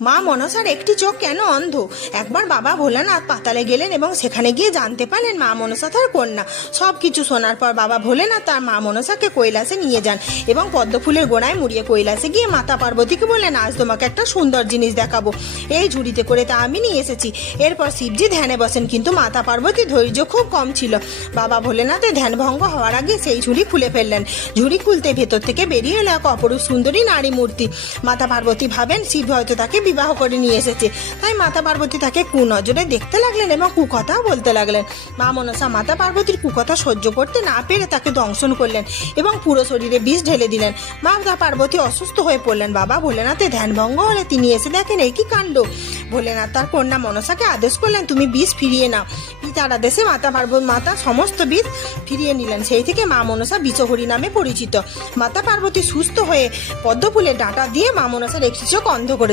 মা মনসার একটি চোখ কেন অন্ধ? একবার বাবা ভোলানাথ পাতালে গেলেন এবং সেখানে গিয়ে জানতে পারলেন মা মনসা তার কন্যা। সব কিছু শোনার পর বাবা ভোলেনাথ তার মা মনসাকে কৈলাসে নিয়ে যান এবং পদ্মফুলের গোড়ায় মুড়িয়ে কৈলাসে গিয়ে মাতা পার্বতীকে বললেন, আজ তোমাকে একটা সুন্দর জিনিস দেখাবো, এই ঝুড়িতে করে তা আমি নিয়ে এসেছি। এরপর শিবজি ধ্যানে বসেন, কিন্তু মাতা পার্বতীর ধৈর্য খুব কম ছিল। বাবা ভোলেনাথের ধ্যান ভঙ্গ হওয়ার আগে সেই ঝুড়ি খুলে ফেললেন। ঝুড়ি খুলতে ভেতর থেকে বেরিয়ে এলো এক অপরূপ সুন্দরী নারী মূর্তি। মাতা পার্বতী ভাবেন শিব হয়তো তাকে বিবাহ করে নিয়ে এসেছে, তাই মাতা পার্বতী তাকে কুনজরে দেখতে লাগলেন এবং কুকথাও বলতে লাগলেন। মা মনসা মাতা পার্বতীর কুকথা সহ্য করতে না পেরে তাকে দংশন করলেন এবং পুরো শরীরে বিষ ঢেলে দিলেন। মাতা পার্বতী অসুস্থ হয়ে পড়লেন। বাবা ভোলেনাথের ধ্যান ভঙ্গ হলে তিনি এসে দেখেন এই কি কাণ্ড। ভোলেনাথ তার কন্যা মনসাকে আদেশ করলেন, তুমি বিষ ফিরিয়ে নাও। পিতার আদেশে মাতা সমস্ত বিষ ফিরিয়ে নিলেন। সেই থেকে মা মনসা বিষহরী নামে পরিচিত। মাতা পার্বতী সুস্থ হয়ে পদ্মফুলের ডাঁটা দিয়ে মা মনসার একটি চোখ অন্ধ করে